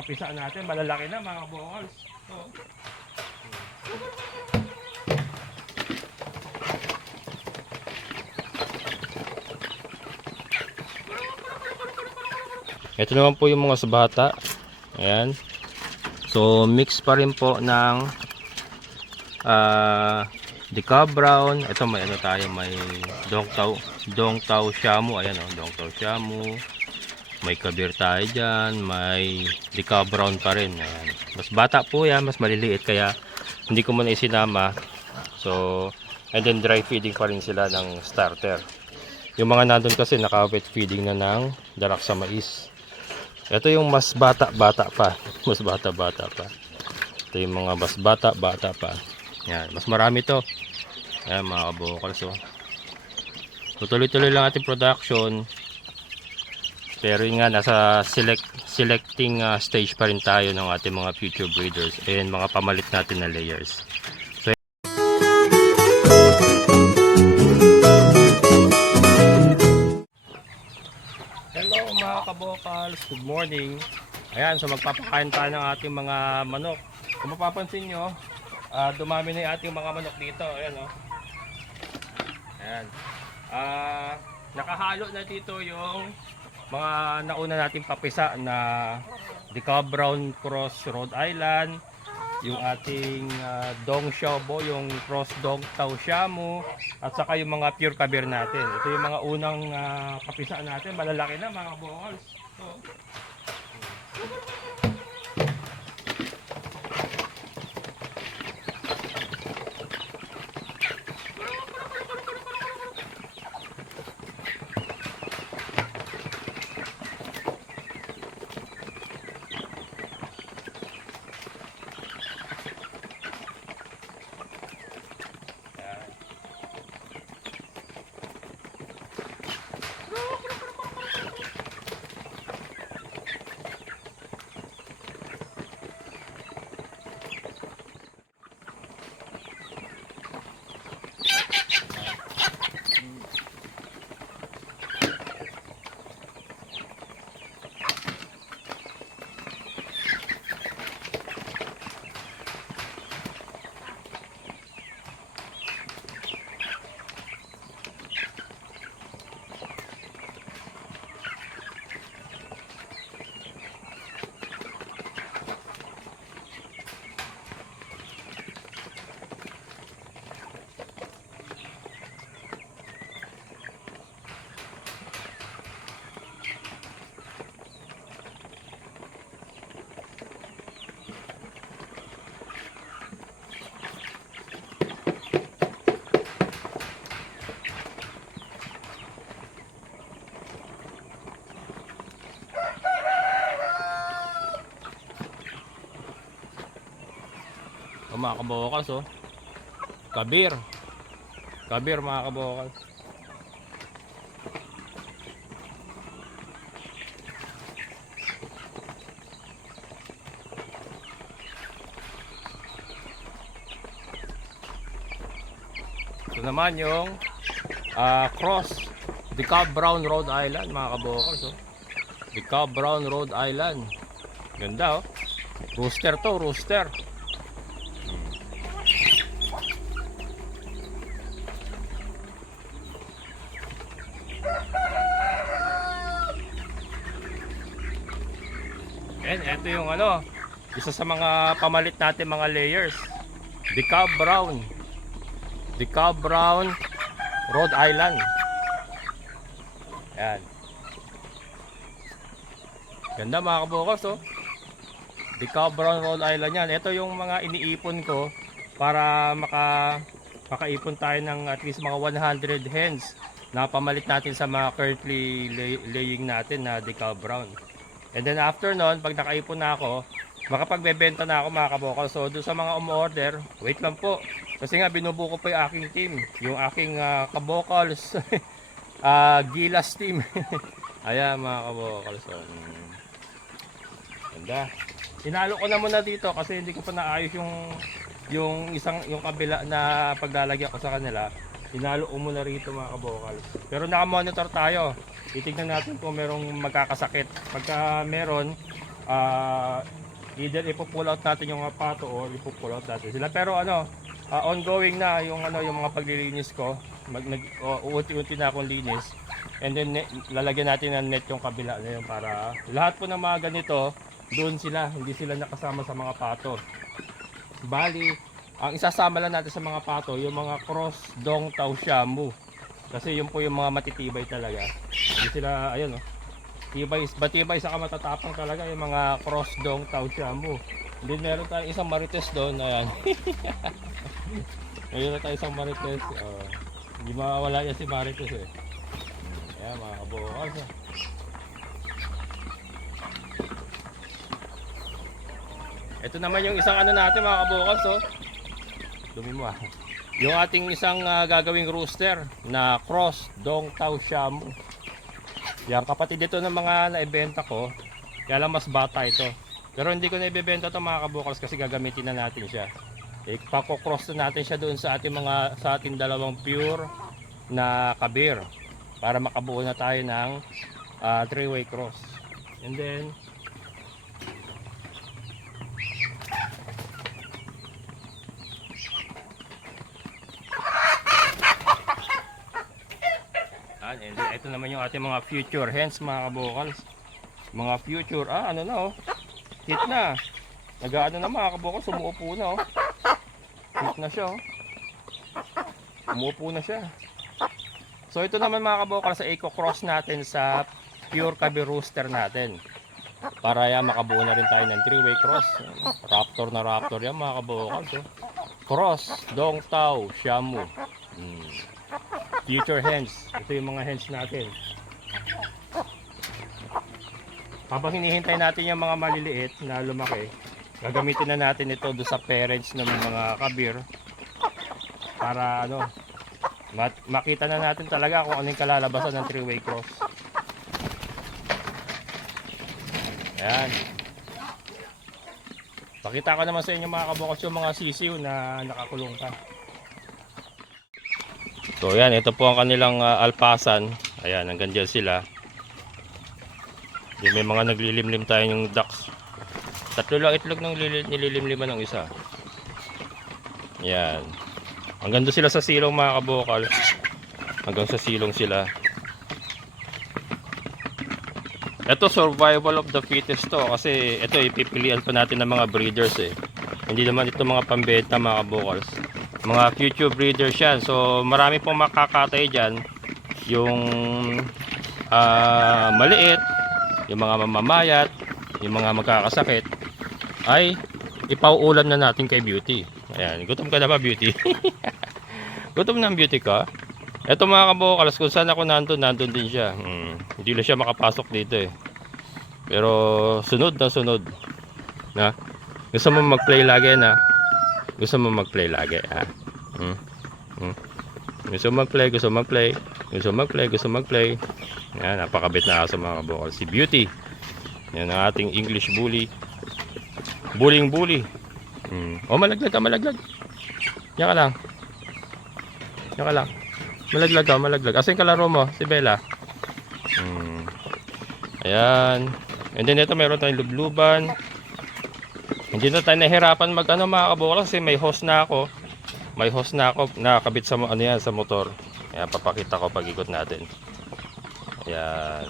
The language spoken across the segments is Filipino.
kapisa natin. Malalaki na mga vocals. So, ito naman po yung mga sabata. Ayan. So mix pa rin po ng Deca Brown. Ito may ano tayo, may Dong Tao Shamu. Ayan o, Dong Tao Shamu. May Kabir tayo dyan. May Deca Brown pa rin. Ayan. Mas bata po yan, mas maliliit, kaya hindi ko muna isinama. So, and then dry feeding pa rin sila ng starter. Yung mga nandun kasi naka-wet feeding na ng darak sa mais. Ito yung mas bata-bata pa. Mas bata-bata pa. Ito yung mga mas bata-bata pa. Yan, mas marami to. Ayan mga kabokals. Tuloy-tuloy lang ating production. Pero yun nga, nasa selecting stage pa rin tayo ng ating mga future breeders. And mga pamalit natin na layers. So, hello mga kabokals, good morning. Ayan, so magpapakain tayo ng ating mga manok. Kung mapapansin nyo, dumami na yung ating mga manok dito. Ayan o. Ayan. Nakahalo na dito yung mga nauna nating papisa na Deca Brown Cross Rhode Island, yung ating Dong Xiaobo, yung Cross Dong Tao Shamu, at saka yung mga pure Kabir natin. Ito yung mga unang papisa natin, malalaki na mga vocals. So, mga kabokals, oh. Kabir mga kabokals. Ito naman yung Cross Deca Brown Rhode Island mga kabokals, oh. Deca Brown Rhode Island. Ganda, oh. Rooster to, rooster. And ito yung ano, isa sa mga pamalit natin mga layers. Deca Brown Rhode Island. Ayan. Ganda mga kabokals, oh. Deca Brown Rhode Island yan. Ito yung mga iniipon ko para makaipon tayo ng at least mga 100 hens na pamalit natin sa mga currently laying natin na Deca Brown. And then after nun, pag nakaipon na ako, makapagbebenta na ako mga kabokals. So doon sa mga umorder, wait lang po. Kasi nga binubuo ko po yung aking team. Yung aking kabokals Gilas team. Ayan mga kabokals. So, ganda. Hinalo ko na muna dito kasi hindi ko pa naayos yung kabila na paglalagyan ko sa kanila. Hinalo ko muna rito mga kabokals. Pero naka-monitor tayo. Titignan natin kung merong magkakasakit. Pagka meron, either ipo-pull out natin yung mga pato or ipo-pull out natin sila. Pero ano, ongoing na yung ano, yung mga paglilinis ko. Uunti-unti na akong linis. And then lalagyan natin ng net yung kabila na yun para lahat po ng mga ganito doon sila, hindi sila nakasama sa mga pato. Bali, ang isasama lang natin sa mga pato yung mga cross Dong Tao Shamu. Kasi yun po yung mga matitibay talaga. Hindi sila, ayun oh. Batibay sa matatapang talaga yung mga cross Dong Tao Shamu. Hindi, meron tayong isang marites doon, ayan. Meron tayong isang marites. Hindi mawawala yan si marites eh. Ayan mga kabukas. Ito naman yung isang ano natin mga kabukas oh. Dumi mo ah. Yung ating isang gagawing rooster na cross Dong Tao Shamu. Yan, kapatid dito ng mga naibenta ko. Kaya lang mas bata ito. Pero hindi ko na ibebenta ito mga kabukals kasi gagamitin na natin siya. Ipako-cross na natin siya doon sa ating dalawang pure na kabir. Para makabuo na tayo ng 3-way cross. And then and then ito naman yung ating mga future hens mga kabukals. Mga future, ano na oh. Hit na. Nag-aano na mga kabukals, umuupo na oh. Hit na siya oh. Umuupo na siya. So ito naman mga kabukals, sa eco-cross natin sa pure Kabir rooster natin. Para yan makabuo na rin tayo ng 3-way cross. Raptor na raptor yan mga kabukals oh. Cross Dong Tao Shamu. Future hens. Ito yung mga hens natin. Habang hinihintay natin yung mga maliliit na lumaki, gagamitin na natin ito do sa parents ng mga kabir para ano, makita na natin talaga kung ano yung kalalabasan ng 3-way cross. Ayan. Pakita ko naman sa inyo mga kabukas yung mga sisiw na nakakulong pa. So yan, ito po ang kanilang alpasan. Ayan, hanggang dyan sila. May mga naglilimlim tayo yung ducks. Tatlo lang itlog ng nililimliman ng isa. Ayan. Hanggang doon sila sa silong mga kabukal. Hanggang sa silong sila. Ito survival of the fittest to. Kasi ito ipipilian pa natin ng mga breeders eh. Hindi naman ito mga pambenta mga kabukals. Mga future breeders yan. So marami pong makakatay dyan. Yung maliit, yung mga mamamayat, yung mga magkakasakit, ay ipauulam na natin kay Beauty. Ayan, gutom ka na ba Beauty? Gutom na ang Beauty ka? Ito mga kabukals, kung saan ako nandun din siya. Hindi lang siya makapasok dito eh. Pero sunod na sunod. Na? Gusto mo mag-play lagi na? Gusto mo mag-play lagi ha? Gusto mag-play. Yan, napakabit na aso mga kabukals. Si Beauty. Yan ang ating English bully. Bully. Oh, malaglag. Yan ka lang. Malaglag. Asan yung kalaro mo? Si Bella. Ayan. And then ito mayroon tayong lubluban. Hindi na tayo nahirapan mga kabukals kasi may hose na ako. Nakakabit sa sa motor. Ayan, papakita ko pag ikot natin. Ayan.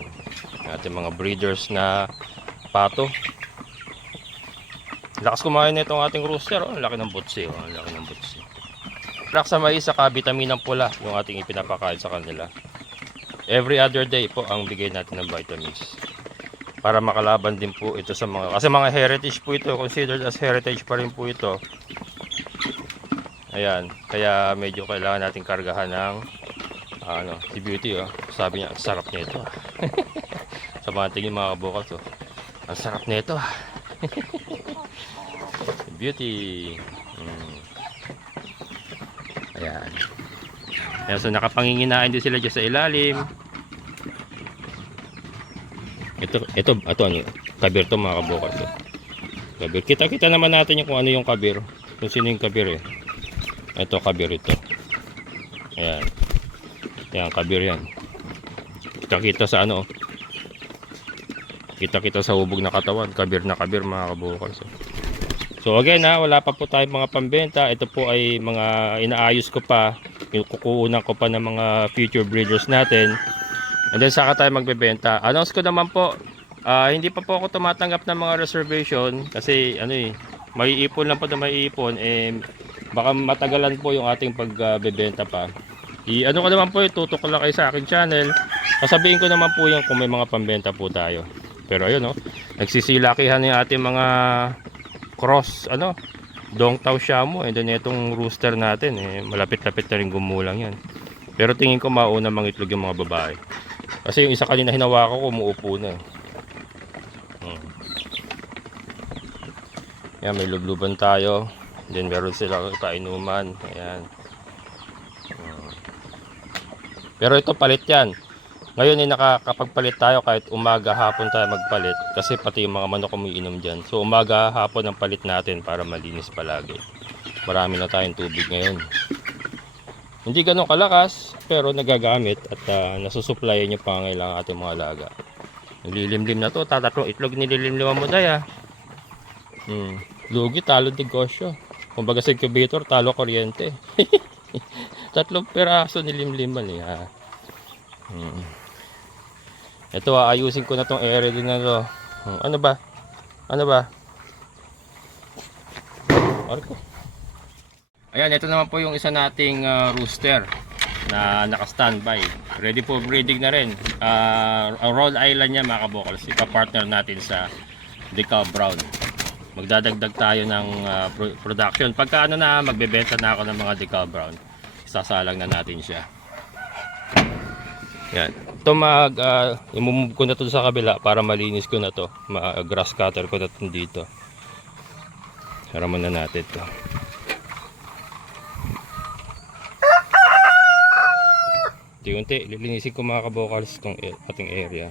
Ating mga breeders na pato. Lakas kumain na itong ating rooster. Oh, laki ng butsi. Black sa mais saka vitaminang pula yung ating ipinapakain sa kanila. Every other day po ang bigay natin ng vitamins. Para makalaban din po ito sa mga, kasi mga heritage po ito, considered as heritage pa rin po ito. Ayan, kaya medyo kailangan natin kargahan ng si Beauty oh. Sabi niya, ang sarap nito. Sa mga tingin mga kabukals oh. Ang sarap nito. Si Beauty. Ayan. Ayan, so nakapanginginain din sila dyan sa ilalim. Ito ano, kabir to mga kabukals. Kabir. Kita naman natin yung kung ano yung kabir. Kung sino yung kabir eh. Ito kabir ito. Ayan. Ayan, kabir yan. Kita sa ano. Kita-kita sa hubog na katawan, kabir na kabir mga kabukals. So again wala pa po tayong mga pambenta. Ito po ay mga inaayos ko pa, yung kukuunan ko pa ng mga future breeders natin. And then saka tayo magbebenta. Announce ko naman po, hindi pa po ako tumatanggap ng mga reservation kasi may ipon lang po na may ipon, baka matagalan po yung ating pagbebenta pa. Ko naman po, tutok lang kayo sa akin channel. Sasabihin ko naman po yung kung may mga pambenta po tayo. Pero ayun nagsisilakihan yung ating mga cross Dongtao Shamu, and then itong rooster natin malapit-lapit na rin gumulang yan. Pero tingin ko mauna mangitlog yung mga babae. Kasi yung isa kanina hinawakan ko, umuupo na. Yan, may lubluban tayo. Then meron silang painuman. Ayan. Pero ito palit yan. Ngayon nakakapagpalit tayo kahit umaga hapon tayo magpalit. Kasi pati yung mga manok umiinom dyan. So umaga hapon ang palit natin para malinis palagi. Marami na tayong tubig ngayon. Hindi ganun kalakas, pero nagagamit at nasusuplayan yung pangangailangan ating mga alaga. Nililimlim na to, tatlong itlog nililimliman mo daya. Lugi, talo negosyo. Kumbaga sa incubator, talo kuryente. 3 peraso nilimliman Ito ayusin ko na tong area din na to. Ano ba? Arko. Ayan, ito naman po yung isa nating rooster na naka-standby. Ready for breeding na rin. Rhode Island niya mga kabukals. Ipa-partner natin sa Decal Brown. Magdadagdag tayo ng production. Pagka magbebenta na ako ng mga Decal Brown, sasalang na natin siya. Yan. Ito imumove ko na to sa kabila para malinis ko na to. Grass cutter ko na to dito. Haraman na natin to. Unti-unti lilinisin ko mga kabukals itong ating area.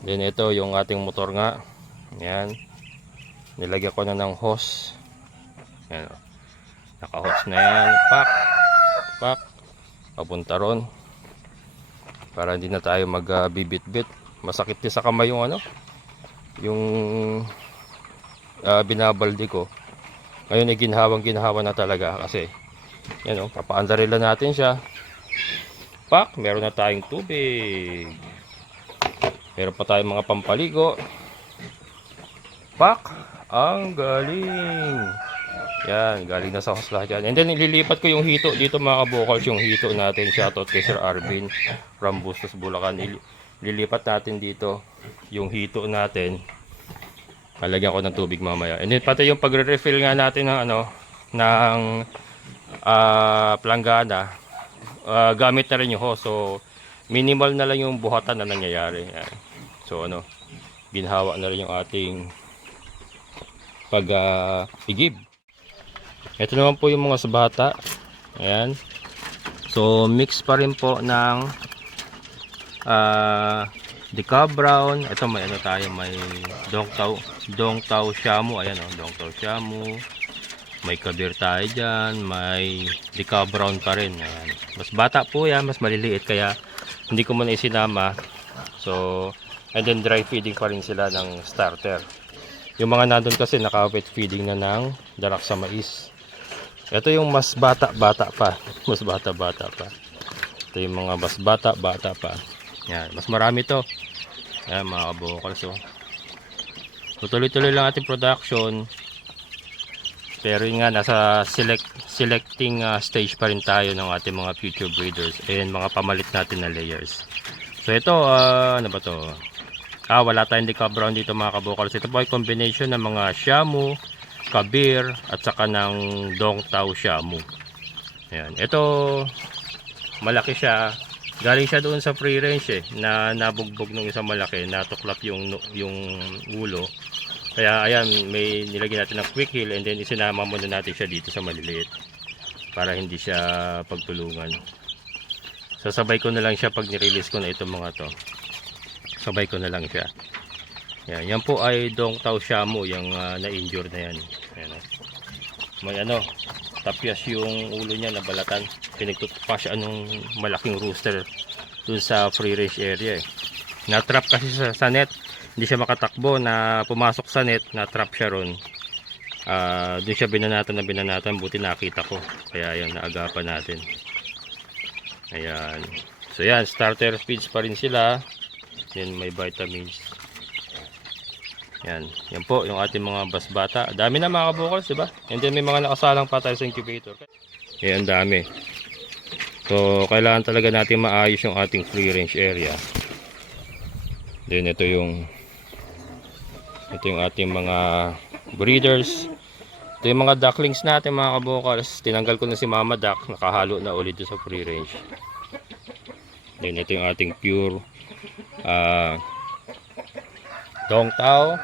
Then ito yung ating motor nga. Yan. Nilagyan ko na ng hose. Yan. Naka-hose na yan. Pak. Papunta ron. Para hindi na tayo magbibit-bit. Masakit din sa kamay yung yung binabaldi ko. Ngayon ay ginhawang-ginhawa na talaga kasi yan papaandarila natin siya. Pak, meron na tayong tubig. Meron pa tayong mga pampaligo. Pak, ang galing. Yan, galing na sa hose lahat yan. And then ililipat ko yung hito dito mga kabukals, yung hito natin. Shoutout kay Sir Arvin from Bustos, Bulacan. Lilipat natin dito yung hito natin. Halagyan ko ng tubig mamaya. And then pati yung pagre-refill nga natin ng ng planggana, gamit na rin yung hose. So minimal na lang yung buhatan na nangyayari. Yan. So ginhawa na rin yung ating pag-igib. Ito naman po yung mga sabata. Ayan. So mix pa rin po ng Decal Brown. Ito may tayo, may Dongtao Shamu. Ayan Dongtao Shamu. May kabir tayo dyan. May Decal Brown pa rin. Ayan. Mas bata po yan, mas maliliit kaya hindi ko muna isinama. So and then dry feeding pa rin sila ng starter. Yung mga nandun kasi naka-wet feeding na ng darak sa mais. Ito yung mas bata-bata pa. Mas bata-bata pa. Ito yung mga mas bata-bata pa. Yan, mas marami to. Yan mga kabukals. So tuloy-tuloy lang ating production. Pero yun nga, nasa selecting stage pa rin tayo ng ating mga future breeders. And mga pamalit natin na layers. So ito, ano ba to? Wala tayong Decal Brown dito mga kabukals. Ito po ay combination ng mga Shamu, Kabir at saka ng Dongtao Shamu. Ayan. Ito malaki siya. Galing siya doon sa free range na nabugbog ng isang malaki, natuklap yung ulo. Kaya ayan, may nilagyan natin ng quick heal and then isinama muna natin siya dito sa maliliit para hindi siya pagtulungan. Sasabay ko na lang siya pag nirelease ko na itong mga to. Sabay ko na lang siya. Yan po ay Dongtao Shamu, yung na-injure na yan. Ayan, may tapyas yung ulo niya na balatan. Pinagtutupa siya malaking rooster dun sa free range area Na-trap kasi sa net. Hindi siya makatakbo, na pumasok sa net, na-trap siya ron. Doon siya binanatan, buti nakita ko. Kaya yan, naagapan natin. Ayan. So yan, starter feeds pa rin sila. Then may vitamins. Yan. Yan po yung ating mga basbata. Dami na mga kabukals, diba? And then may mga nakasalang pa tayo sa incubator. Ayan, dami. So kailangan talaga natin maayos yung ating free range area. Then ito yung ating mga breeders. Ito yung mga ducklings natin mga kabukals. Tinanggal ko na si Mama Duck, nakahalo na ulit sa free range. Then ito yung ating pure Dong Tao.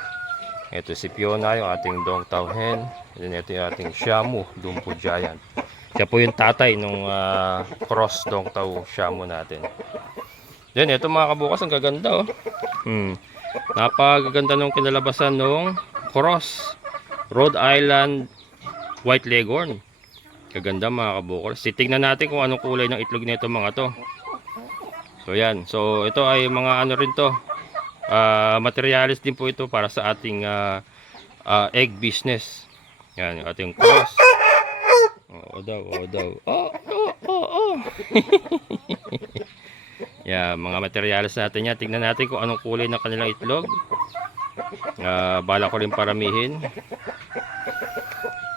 Ito si Fiona, yung ating Dong Tao hen. Then ito yung ating Shamu Dumpo Giant. Siya po yung tatay nung cross Dong Tao Shamu natin. Then ito mga kabukals, ang gaganda oh. Napakaganda nung kinalabasan nung cross Rhode Island White Leghorn. Kaganda mga kabukals. Titignan natin kung anong kulay ng itlog nito mga to. So yan. So ito ay mga ano rin to. Materialis din po ito para sa ating egg business. Yan yung ating cross. Oo daw. Oh. Yeah, mga materialis natin yan. Tignan natin kung anong kulay ng kanilang itlog. Bala ko rin paramihin.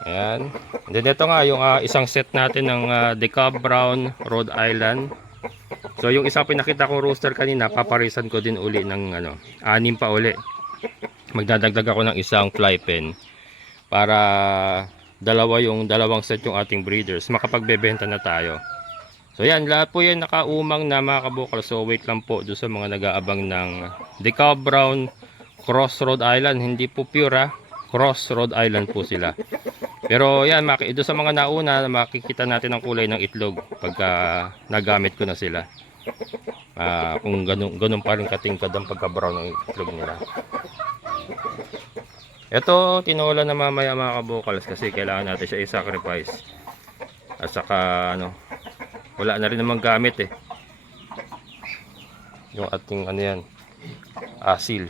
Ayan. And then ito nga yung isang set natin ng Decab Brown Rhode Island. So yung isang pinakita kong rooster kanina, paparisan ko din uli ng 6 pa uli. Magdadagdag ako ng isang fly pen para dalawang set yung ating breeders. Makapagbebenta na tayo. So yan, lahat po yan nakaumang na mga kabukal. So wait lang po doon sa mga nag-aabang ng Decab Brown Cross Rhode Island. Hindi po pure Cross Rhode Island po sila. Pero yan, doon sa mga nauna, makikita natin ang kulay ng itlog pagka nagamit ko na sila. Kung ganun pa rin katingkad ang pagka-brown ng itlog nila. Ito, tinola na mamaya mga kabukals kasi kailangan natin siya i-sacrifice. At saka wala na rin namang gamit yung ating asil.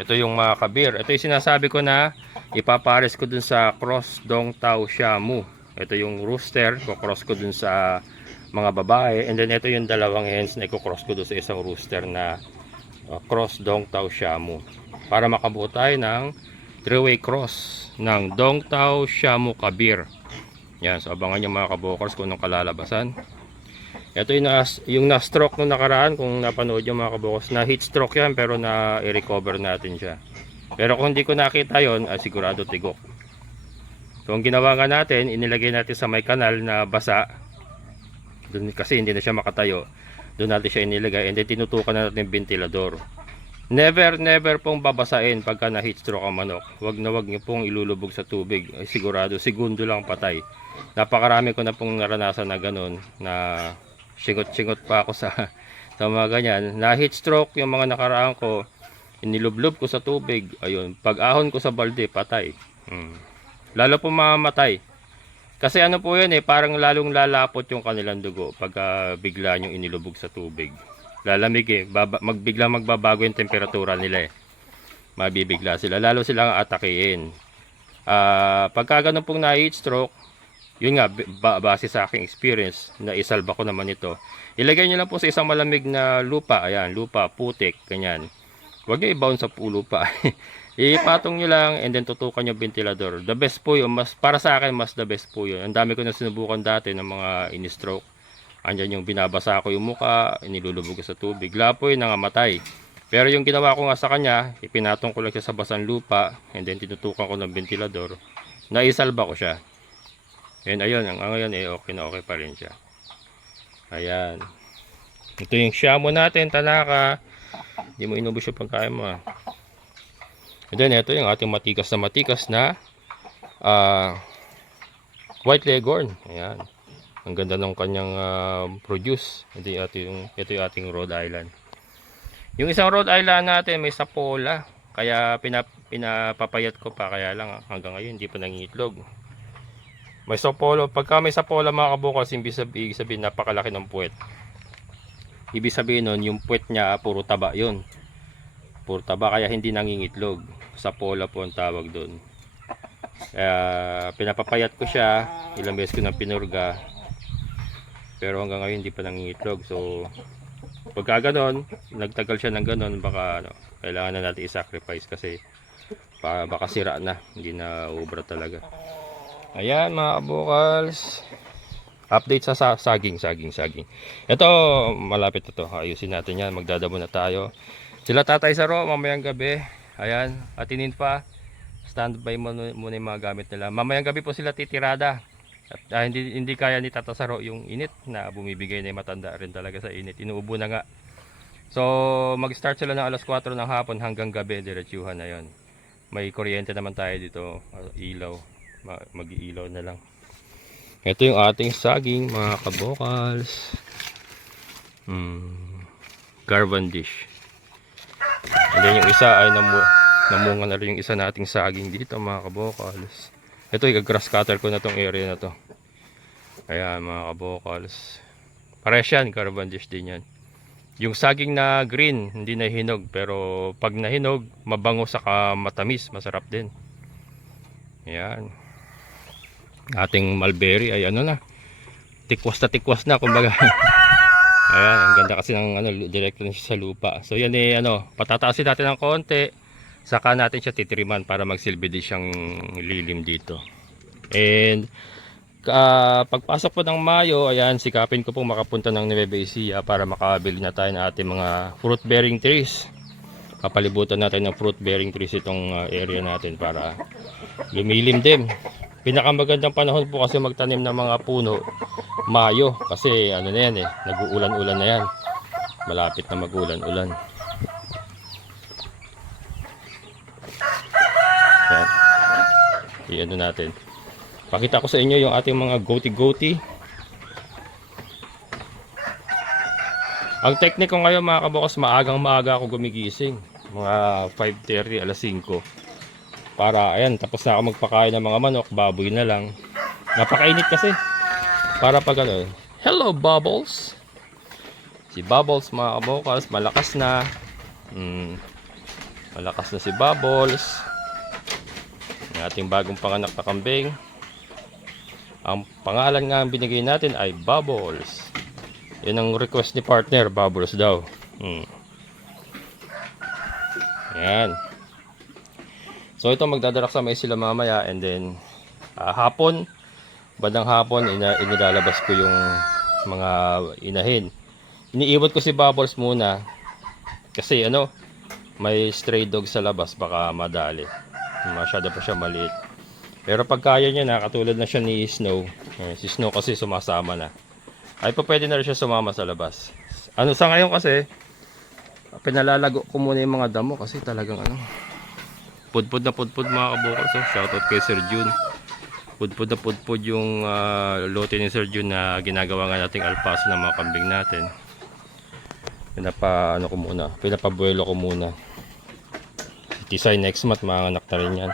Ito yung mga kabir. Ito yung sinasabi ko na ipapares ko dun sa cross Dong Tao Shamu. Ito yung rooster, kukross ko dun sa mga babae. And then ito yung dalawang hens na ikukross ko dun sa isang rooster na cross Dong Tao Shamu. Para makabuo tayo ng 3-way cross ng Dong Tao Shamu Kabir. Yan, so abangan nyo mga kabukals kung anong kalalabasan. Ito yung na-stroke nung nakaraan, kung napanood nyo mga kabukals, na heat stroke yan pero na-recover natin siya. Pero kung hindi ko nakita yon, sigurado tigok. So ang ginawa nga natin, inilagay natin sa may kanal na basa. Doon kasi hindi na siya makatayo. Doon natin siya inilagay and then tinutukan na natin yung ventilador. Never pong babasain pagka na heat stroke ang manok. Wag nyo pong ilulubog sa tubig. Ay, sigurado, segundo lang patay. Napakarami ko na pong naranasan na ganun, na singot pa ako sa mga ganyan. Na heat stroke yung mga nakaraan ko, inilublob ko sa tubig. Ayun, pag ahon ko sa balde, patay. Lalo po mamamatay. Kasi po yan parang lalong lalapot yung kanilang dugo pagka bigla nyo inilubog sa tubig. Lalamig biglang magbabago yung temperatura nila mabibigla sila, lalo silang atakihin. Pagka ganun pong na heat stroke, yun nga, base sa aking experience, na isalba ko naman ito, ilagay nyo lang po sa isang malamig na lupa. Ayan, lupa, putik, ganyan. Huwag nyo i-bound sa lupa. Ipatong nyo lang and then tutukan yung ventilador. The best po yun, para sa akin mas the best po yun. Ang dami ko na sinubukan dati ng mga in-stroke. Andyan yung binabasa ko yung muka, inilulubog ko sa tubig, lapoy, nangamatay. Pero yung ginawa ko nga sa kanya, ipinatong ko lang siya sa basang lupa and then tinutukan ko ng ventilador, naisalba ko siya. And ayun, ngayon okay na okay pa rin siya. Ayan. Ito yung Shamu natin, Tanaka. Hindi mo inubos yung pagkain mo. And then ito yung ating matikas na White Leghorn. Ayan. Ang ganda ng kanyang produce. Ito yung ating Rhode Island. Yung isang Rhode Island natin may sapola. Kaya pinapapayat ko pa. Kaya lang hanggang ngayon hindi pa nangitlog. May sapolo. Pagka may sapola mga kabukals, ibig sabihin napakalaki ng puwet. ibig sabihin nun, yung puwet niya puro taba yun. Puro taba, kaya hindi nangingitlog. Sapola po ang tawag doon. Kaya pinapapayat ko siya, ilang beses ko nang pinurga, pero hanggang ngayon hindi pa nangingitlog. So pagka ganon, nagtagal siya ng ganon, baka ano, kailangan na natin i-sacrifice kasi baka sira na, hindi na ubra talaga. Ayan mga kabukals, update sa saging. Ito, malapit na to, ayusin natin yan, magdadabo na tayo. Sila Tatay Saro mamayang gabi, ayan, atinin pa, standby muna yung mga gamit nila. Mamayang gabi po sila titirada. At hindi kaya ni Tata Saro yung init na bumibigay na yung matanda rin talaga sa init. Inuubo na nga. So mag-start sila ng alas 4 ng hapon hanggang gabi, diretsuhan na yon. May kuryente naman tayo dito, ilaw. Mag-iilaw na lang. Ito yung ating saging mga kabokals. Garvandish. And then yung isa ay namunga na rin yung isa nating saging dito mga kabokals. Ito i-grass cutter ko na tong area na to. Ayan mga kabokals. Pares yan, Garvandish din yan. Yung saging na green hindi na hinog, pero pag nahinog mabango saka matamis, masarap din. Ayan. Ating mulberry ay ano na, tikwas na kumbaga. Ayan, ang ganda kasi ng ano, direkto na siya sa lupa. So yan patataasin natin ng konti, saka natin siya titriman para magsilbi din siyang lilim dito. And pagpasok po ng Mayo, ayan, sikapin ko pong makapunta ng Nueva Ecija para makabili na tayo ng ating mga fruit bearing trees. Papalibutan natin ng fruit bearing trees itong area natin para lumilim din. Pinakamagandang panahon po kasi magtanim ng mga puno Mayo, kasi ano na yan nag-uulan-ulan na yan, malapit na mag-ulan-ulan. Yan, i-ano natin, pakita ko sa inyo yung ating mga goatee. Ang teknik ko ngayon mga kabukas, maaga ako gumigising, mga 5:30, alas 5, para ayan, tapos na ako magpakain ng mga manok, baboy na lang. Napakainit kasi. Para pag ano, hello Bubbles. Si Bubbles mga kabukals, malakas na. Malakas na si Bubbles. Ang ating bagong panganak na kambing. Ang pangalan nga ang binigay natin ay Bubbles. Yan ang request ni partner, Bubbles daw. Yan. So ito, magdadarak sa may sila mamaya, and then bandang hapon inilalabas ko yung mga inahin. Iniiwan ko si Bubbles muna kasi may stray dog sa labas, baka madali. Masyado pa siya maliit. Pero pag kaya niya na, katulad na siya ni Snow. Si Snow kasi sumasama na. Ay pa pwede na rin siya sumama sa labas. Sa ngayon kasi pinalalago ko muna yung mga damo kasi talagang pudpud na pudpud mga kabukals. Shoutout kay Sir June. Pudpud na pudpud yung lote ni Sir June na ginagawa nga nating alpaso ng mga kambing natin. Pinapabuelo ko muna. Tisay next month, mga anak na rin yan.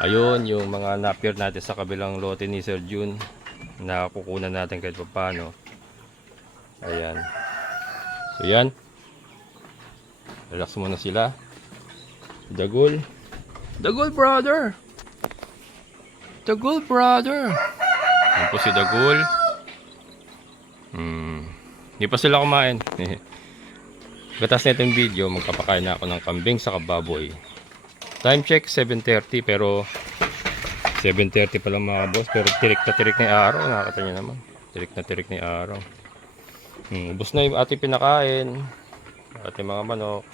Ayun, yung mga napier natin sa kabilang lote ni Sir June na kukunan natin kahit paano. Ayan. So yan. Relax muna sila. Dagol brother. Yan po si Dagol. Hindi pa sila kumain. Gatas na itong video, magpapakain na ako ng kambing sa baboy. Time check 7:30, pero 7:30 pa lang mga boss, pero tirik na yung araw. Nakakita nyo naman, tirik na yung araw. Ubos na yung ating pinakain, ating mga manok.